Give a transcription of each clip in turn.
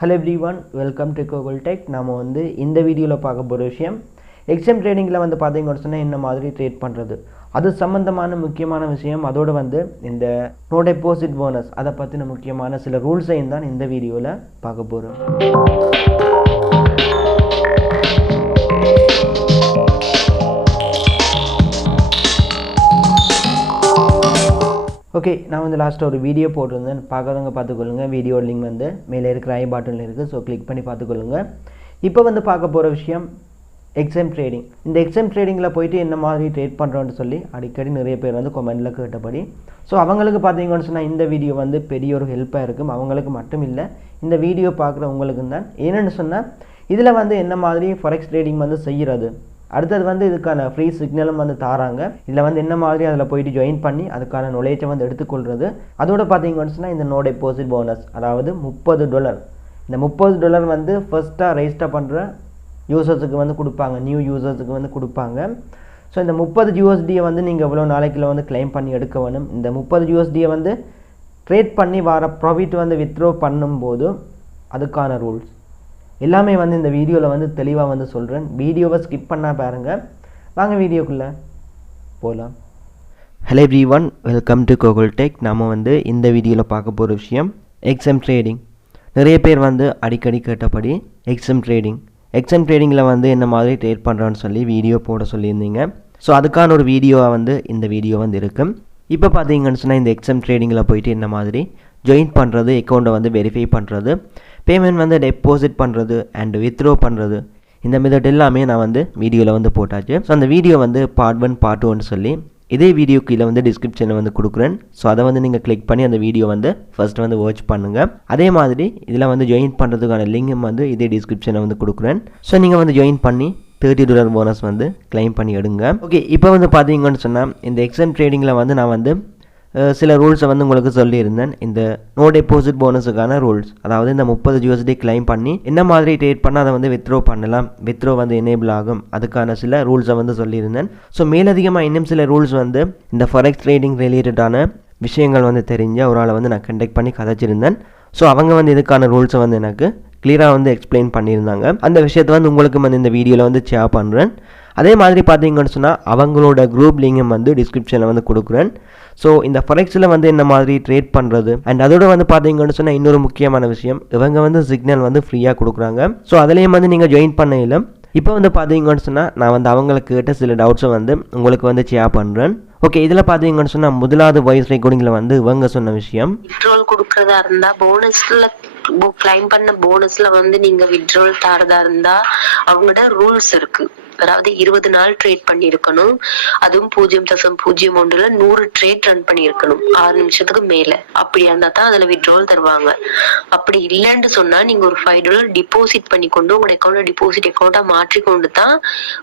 Hello everyone, welcome to Kokul Tech. நாம வந்து இந்த வீடியோல பார்க்க போற விஷயம் எக்ஸ்ட்ரீம் ட்ரேடிங்ல வந்து பாத்தீங்கன்னா சொன்னா என்ன மாதிரி ட்ரேட் பண்றது அது சம்பந்தமான முக்கியமான விஷயம். அதோட வந்து இந்த நோ டெபாசிட் போனஸ் அத பத்தின முக்கியமான சில ரூல்ஸையும் தான் இந்த வீடியோல பார்க்க போறோம். ஓகே, நான் வந்து லாஸ்ட்டாக ஒரு வீடியோ போட்டிருந்தேன், பார்க்காதவங்க பார்த்துக்கொள்ளுங்க. வீடியோ லிங்க் வந்து மேலே இருக்கிற ஐ பட்டனில் இருக்குது, ஸோ கிளிக் பண்ணி பார்த்துக்கொள்ளுங்க. இப்போ வந்து பார்க்க போகிற விஷயம் எக்ஸ்ட்ரீம் ட்ரேடிங். இந்த எக்ஸ்ட்ரீம் ட்ரேடிங்கில் போயிட்டு என்ன மாதிரி ட்ரேட் பண்ணுறோன்னு சொல்லி அடிக்கடி நிறைய பேர் வந்து கமெண்டில் கேட்டபடி, ஸோ அவங்களுக்கு பார்த்தீங்கன்னு சொன்னால் இந்த வீடியோ வந்து பெரிய ஒரு ஹெல்ப்பாக இருக்கும். அவங்களுக்கு மட்டும் இல்லை, இந்த வீடியோ பார்க்குற உங்களுக்கும் தான். ஏன்னு சொன்னால் இதில் வந்து என்ன மாதிரி ஃபாரெக்ஸ் ட்ரேடிங் வந்து செய்கிறது, அடுத்தது வந்து இதுக்கான ஃப்ரீ சிக்னலும் வந்து தாராங்க. இதில் வந்து என்ன மாதிரி அதில் போயிட்டு ஜாயின் பண்ணி அதுக்கான நொலேஜை வந்து எடுத்துக்கொள்வது. அதோட பார்த்தீங்கன்னு சொன்னால் இந்த நோ டெபாசிட் போனஸ், அதாவது $30. இந்த $30 வந்து ஃபர்ஸ்ட்டாக ரெஜிஸ்டர் பண்ணுற யூசர்ஸுக்கு வந்து கொடுப்பாங்க, நியூ யூசர்ஸுக்கு வந்து கொடுப்பாங்க. ஸோ இந்த 30 USD வந்து நீங்கள் எவ்வளோ நாளைக்குள்ள வந்து கிளைம் பண்ணி எடுக்க வேணும். இந்த 30 USD வந்து ட்ரேட் பண்ணி வர ப்ராஃபிட் வந்து வித்ட்ரோ பண்ணும்போது அதுக்கான ரூல்ஸ் எல்லாமே வந்து இந்த வீடியோவில் வந்து தெளிவாக வந்து சொல்கிறேன். வீடியோவை ஸ்கிப் பண்ணால் பாருங்கள். வாங்க வீடியோக்குள்ளே போகலாம். Hello everyone, welcome to Gokul tech. நம்ம வந்து இந்த வீடியோவில் பார்க்க போகிற விஷயம் எக்ஸ்ட்ரீம் ட்ரேடிங். நிறைய பேர் வந்து அடிக்கடி கேட்டபடி எக்ஸ்ட்ரீம் ட்ரேடிங்கில் வந்து என்ன மாதிரி ட்ரேட் பண்ணுறான்னு சொல்லி வீடியோ போட சொல்லியிருந்தீங்க. ஸோ அதுக்கான ஒரு வீடியோவாக வந்து இந்த வீடியோ வந்து இருக்கும். இப்போ பார்த்தீங்கன்னு சொன்னால் இந்த எக்ஸ்ட்ரீம் ட்ரேடிங்கில் போயிட்டு என்ன மாதிரி ஜாயின் பண்ணுறது, அக்கௌண்ட்டை வந்து வெரிஃபை பண்ணுறது, பேமெண்ட் வந்து டெபாசிட் பண்ணுறது அண்ட் வித்ட்ரோ பண்ணுறது, இந்த மெத்தட் எல்லாமே நான் வந்து வீடியோவில் வந்து போட்டாச்சு. ஸோ அந்த வீடியோ வந்து பார்ட் 1 பார்ட் 2 சொல்லி இதே வீடியோ கீழே வந்து டிஸ்கிரிப்ஷனில் வந்து கொடுக்குறேன். ஸோ அதை வந்து நீங்கள் கிளிக் பண்ணி அந்த வீடியோ வந்து ஃபர்ஸ்ட் வந்து வாட்ச் பண்ணுங்கள். அதே மாதிரி இதில் வந்து ஜாயின் பண்ணுறதுக்கான லிங்கும் வந்து இதே டிஸ்கிரிப்ஷனில் வந்து கொடுக்குறேன். ஸோ நீங்கள் வந்து ஜாயின் பண்ணி $30 போனஸ் வந்து கிளைம் பண்ணி எடுங்க. ஓகே, இப்போ வந்து பார்த்தீங்கன்னு சொன்னால் இந்த எக்ஸ்ட்ரீம் ட்ரேடிங்கில் வந்து நான் வந்து சில ரூல்ஸை வந்து உங்களுக்கு சொல்லியிருந்தேன். இந்த நோ டெபாசிட் போனஸுக்கான ரூல்ஸ், அதாவது இந்த 30 USD கிளைம் பண்ணி என்ன மாதிரி ட்ரேட் பண்ணால் அதை வந்து வித்ட்ரோ பண்ணலாம், வித்ட்ரோ வந்து எனேபிள் ஆகும், அதுக்கான சில ரூல்ஸை வந்து சொல்லியிருந்தேன். ஸோ மேலதிகமாக இன்னும் சில ரூல்ஸ் வந்து இந்த ஃபாரெக்ஸ் ட்ரேடிங் ரிலேட்டடான விஷயங்கள் வந்து தெரிஞ்ச ஒரு ஆளை வந்து நான் கண்டெக்ட் பண்ணி கதைச்சிருந்தேன். ஸோ அவங்க வந்து இதுக்கான ரூல்ஸை வந்து எனக்கு கிளியராக வந்து எக்ஸ்பிளைன் பண்ணியிருந்தாங்க. அந்த விஷயத்தை வந்து உங்களுக்கு வந்து இந்த வீடியோவில் வந்து ஷேர் பண்ணுறேன். அதே மாதிரி பார்த்தீங்கன்னு சொன்னால் அவங்களோட குரூப் லிங்கும் வந்து டிஸ்கிரிப்ஷனில் வந்து கொடுக்குறேன். ஸோ இந்த ஃபாரெக்ஸில் வந்து என்ன மாதிரி ட்ரேட் பண்ணுறது அண்ட் அதோட வந்து பார்த்தீங்கன்னு சொன்னால் இன்னொரு முக்கியமான விஷயம், இவங்க வந்து சிக்னல் வந்து ஃப்ரீயாக கொடுக்குறாங்க. ஸோ அதுலேயும் வந்து நீங்கள் ஜாயின் பண்ண இல்லை. இப்போ வந்து பார்த்தீங்கன்னு சொன்னால் நான் வந்து அவங்களுக்கு கேட்ட சில டவுட்ஸை வந்து உங்களுக்கு வந்து ஷேர் பண்ணுறேன். ஓகே, இதில் பார்த்தீங்கன்னு சொன்னால் முதலாவது வாய்ஸ் ரெக்கார்டிங்கில் வந்து இவங்க சொன்ன விஷயம், வித்ட்ரோல் கொடுக்கறதா இருந்தா போனஸ்ல கிளைம் பண்ண போனஸ்ல வந்து நீங்க வித்ட்ரோல் தரதா இருந்தா அவங்களோட ரூல்ஸ் இருக்கு. அதாவது 20 நாள் ட்ரேட் பண்ணி இருக்கணும், அதுவும் 0.01 100 ட்ரேட் ரன் பண்ணி இருக்கணும் 6 நிமிஷத்துக்கு மேல. அப்படியா இருந்தா தான் அதுல வித்ட்ரோல் தருவாங்க. அப்படி இல்லைன்னு சொன்னா நீங்க ஒரு $5 டிபாசிட் பண்ணி கொண்டு உங்களோட அக்கௌண்ட்ல டிபாசிட் அக்கௌண்டா மாற்றி கொண்டு தான்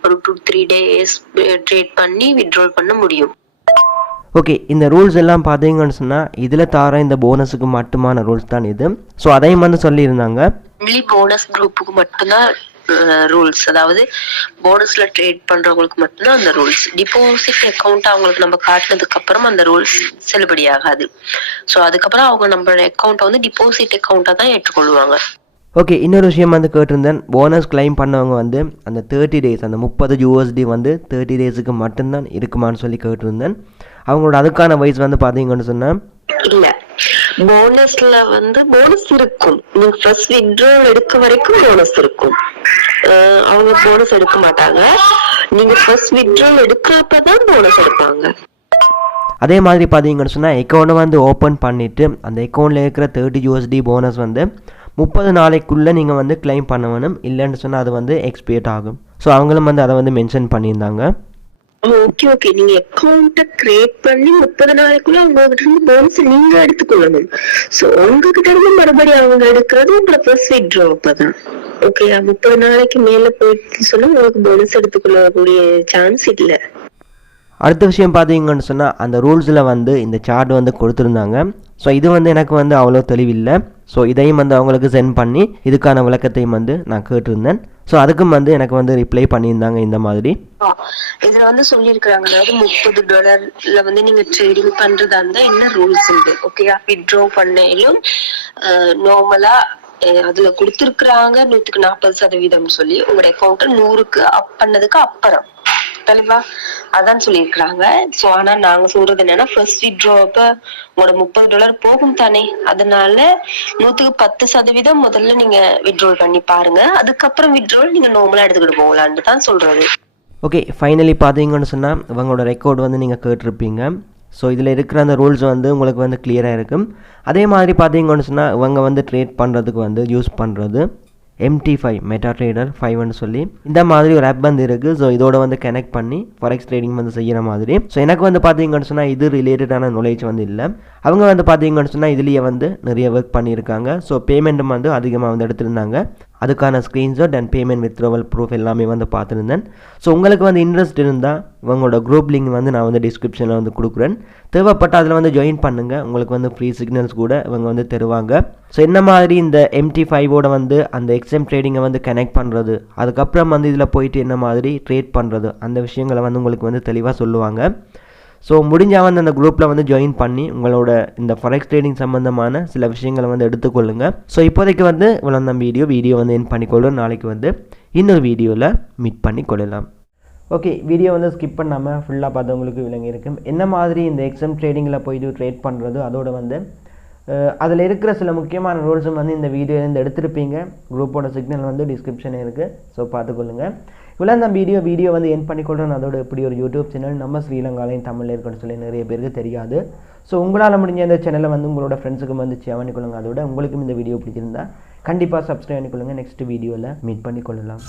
ஒரு 2-3 டேஸ் ட்ரேட் பண்ணி வித்ட்ரோல் பண்ண முடியும். ஓகே, இந்த ரூல்ஸ் எல்லாம் பார்த்தீங்கன்னு சொன்னால் இதில் தார இந்த போனஸுக்கு மட்டுமான ரூல்ஸ் தான் இது. ஸோ அதையும் வந்து சொல்லியிருந்தாங்க. ஒன்லி போனஸ் குரூப்புக்கு மட்டும்தான் ரூல்ஸ், அதாவது போனஸ்ல ட்ரேட் பண்றவங்களுக்கு மட்டும்தான் அந்த ரூல்ஸ். டிபாசிட் அக்கௌண்ட் அவங்களுக்கு நம்ம காட்டினதுக்கு அப்புறம் அந்த ரூல்ஸ் செல்லுபடி ஆகாது. ஸோ அதுக்கப்புறம் அவங்க நம்மளோட அக்கௌண்ட்டை வந்து டிபாசிட் அக்கௌண்டா தான் ஏற்றுக்கொள்வாங்க. ஓகே, இன்னொரு விஷயம் வந்து கேட்டிருந்தேன், போனஸ் கிளைம் பண்ணவங்க வந்து அந்த 30 டேஸ் அந்த 30 USD வந்து 30 டேஸுக்கு மட்டும்தான் இருக்குமான்னு சொல்லி கேட்டிருந்தேன். அவங்களோட அதுக்கான வயசு வந்து பார்த்தீங்கன்னு சொன்னால் இல்ல, போனஸ்ல வந்து போனஸ் இருக்கும். நீங்க ஃபர்ஸ்ட் வித்ட்ரால் எடுக்க வரைக்கும் போனஸ் இருக்கும். அவங்க போனஸ் எடுக்க மாட்டாங்க. நீங்க ஃபர்ஸ்ட் வித்ட்ரால் எடுக்கிறப்பதான் போனஸ் எடுப்பாங்க. அதே மாதிரி பார்த்தீங்கன்னு சொன்னால் அக்கௌண்ட்டை வந்து ஓப்பன் பண்ணிவிட்டு அந்த அக்கௌண்ட்டில் இருக்கிற 30 USD போனஸ் வந்து 30 நாளைக்குள்ளே நீங்கள் வந்து கிளைம் பண்ண வேணும். இல்லைன்னு சொன்னால் அது வந்து எக்ஸ்பயர் ஆகும். ஸோ அவங்களும் வந்து அதை வந்து மென்ஷன் பண்ணியிருந்தாங்க. ஓகே ஓகே, நீங்க அக்கௌண்ட்டை கிரியேட் பண்ணி 30 நாளைக்குள்ள உங்ககிட்ட இருந்து போனஸ் நீங்க எடுத்துக்கொள்ளணும். சோ உங்ககிட்ட இருந்து மறுபடியும் அவங்க எடுக்கிறது உங்களை ஃபர்ஸ்ட் வித்ட்ரா அப்பதான். ஓகே, 30 நாளைக்கு மேல போயிட்டு சொன்னா உங்களுக்கு போனஸ் எடுத்துக்கொள்ளக்கூடிய சான்ஸ் இல்லை. அடுத்த விஷயம் பார்த்தீங்கன்னு சொன்னால் அந்த ரூல்ஸில் வந்து இந்த சார்ட் வந்து கொடுத்துருந்தாங்க. ஸோ இது வந்து எனக்கு வந்து அவ்வளோ தெளிவில்லை. ஸோ இதையும் வந்து அவங்களுக்கு சென்ட் பண்ணி இதுக்கான விளக்கத்தையும் வந்து நான் கேட்டிருந்தேன். ஸோ அதுக்கும் வந்து எனக்கு வந்து ரிப்ளை பண்ணியிருந்தாங்க இந்த மாதிரி. இதுல வந்து சொல்லியிருக்கிறாங்க, அதாவது $30 வந்து நீங்க ட்ரேடிங் பண்றதா இருந்தா என்ன ரூல்ஸ் உண்டு. ஓகேயா, வித்ட்ரா பண்ணையிலும் நார்மலா அதுல கொடுத்திருக்கிறாங்க 140% சொல்லி உங்களோட அக்கௌண்ட் 100க்கு அப் பண்ணதுக்கு அப்புறம் தெளிவா அதான் சொல்லியிருக்கிறாங்க. சோ ஆனா நாங்க சொல்றது என்னன்னா ஃபர்ஸ்ட் வித்ட்ரா அப்ப உங்களோட $30 போகும் தானே, அதனால 110% முதல்ல நீங்க வித்ட்ரால் பண்ணி பாருங்க, அதுக்கப்புறம் வித்ட்ரால் நீங்க நார்மலா எடுத்துக்கிட்டு போகலான்னு தான் சொல்றது. ஓகே, ஃபைனலி பார்த்தீங்கன்னு சொன்னால் இவங்களோட ரெக்கார்டு வந்து நீங்கள் கேட்டிருப்பீங்க. ஸோ இதில் இருக்கிற அந்த ரூல்ஸ் வந்து உங்களுக்கு வந்து கிளியராக இருக்கும். அதே மாதிரி பார்த்தீங்கன்னு சொன்னால் இவங்க வந்து ட்ரேட் பண்ணுறதுக்கு வந்து யூஸ் பண்ணுறது MT5 மெட்டா ட்ரேடர் 5ன்னு சொல்லி இந்த மாதிரி ஒரு ஆப் வந்து இருக்குது. ஸோ இதோட வந்து கனெக்ட் பண்ணி ஃபாரெக்ஸ் ட்ரேடிங் வந்து செய்கிற மாதிரி. ஸோ எனக்கு வந்து பார்த்தீங்கன்னு சொன்னால் இது ரிலேட்டடான நாலேஜ் வந்து இல்லை. அவங்க வந்து பார்த்தீங்கன்னு சொன்னால் இதுலேயே வந்து நிறைய ஒர்க் பண்ணியிருக்காங்க. ஸோ பேமெண்ட்டும் வந்து அதிகமாக வந்து எடுத்திருந்தாங்க. அதுக்கான screenshot and payment withdrawal proof எல்லாமே வந்து பார்த்துருந்தேன். ஸோ உங்களுக்கு வந்து இன்ட்ரெஸ்ட் இருந்தால் உங்களோட குரூப் லிங்க் வந்து நான் வந்து டிஸ்கிரிப்ஷனில் வந்து கொடுக்குறேன். தேவைப்பட்ட அதில் வந்து ஜாயின் பண்ணுங்கள். உங்களுக்கு வந்து ஃப்ரீ சிக்னல்ஸ் கூட இவங்க வந்து தருவாங்க. ஸோ என்ன மாதிரி இந்த MT5ஓட வந்து அந்த எக்ஸ்எம் ட்ரேடிங்கை வந்து கனெக்ட் பண்ணுறது, அதுக்கப்புறம் வந்து இதில் போயிட்டு என்ன மாதிரி ட்ரேட் பண்ணுறது, அந்த விஷயங்களை வந்து உங்களுக்கு வந்து தெளிவாக சொல்லுவாங்க. ஸோ முடிஞ்சால் வந்து அந்த குரூப்பில் வந்து ஜாயின் பண்ணி உங்களோட இந்த ஃபாரெக்ஸ் ட்ரேடிங் சம்மந்தமான சில விஷயங்களை வந்து எடுத்துக்கொள்ளுங்கள். ஸோ இப்போதைக்கு வந்து இவ்வளோ நம்ம வீடியோ வந்து என் பண்ணிக்கொள்ளும். நாளைக்கு வந்து இன்னொரு வீடியோவில் மீட் பண்ணி கொள்ளலாம். ஓகே, வீடியோ வந்து ஸ்கிப் பண்ணாமல் ஃபுல்லாக பார்த்தவங்களுக்கு விளங்கி இருக்கும் என்ன மாதிரி இந்த எக்ஸ்எம் ட்ரேடிங்கில் போயிட்டு ட்ரேட் பண்ணுறது, அதோட வந்து அதில் இருக்கிற சில முக்கியமான ரூல்ஸும் வந்து இந்த வீடியோலேருந்து எடுத்திருப்பீங்க. குரூப்போட சிக்னல் வந்து டிஸ்கிரிப்ஷன் இருக்குது. ஸோ பார்த்துக்கொள்ளுங்கள். இவ்வளோ அந்த வீடியோ வந்து என் பண்ணிக்கொள்கிறேன். அதோட இப்படி ஒரு யூடியூப் சேனல் நம்ம ஸ்ரீலங்காலையும் தமிழில் இருக்குன்னு சொல்லி நிறைய பேருக்கு தெரியாது. ஸோ உங்களால் முடிஞ்ச இந்த சேனலை வந்து உங்களோட ஃப்ரெண்ட்ஸுக்கு வந்து ஷேர் பண்ணிக்கொள்ளுங்க. அதோட உங்களுக்கும் இந்த வீடியோ பிடிச்சிருந்தா கண்டிப்பாக சப்ஸ்கிரைப் பண்ணிக்கொள்ளுங்கள். நெக்ஸ்ட் வீடியோவில் மீட் பண்ணிக்கொள்ளலாம்.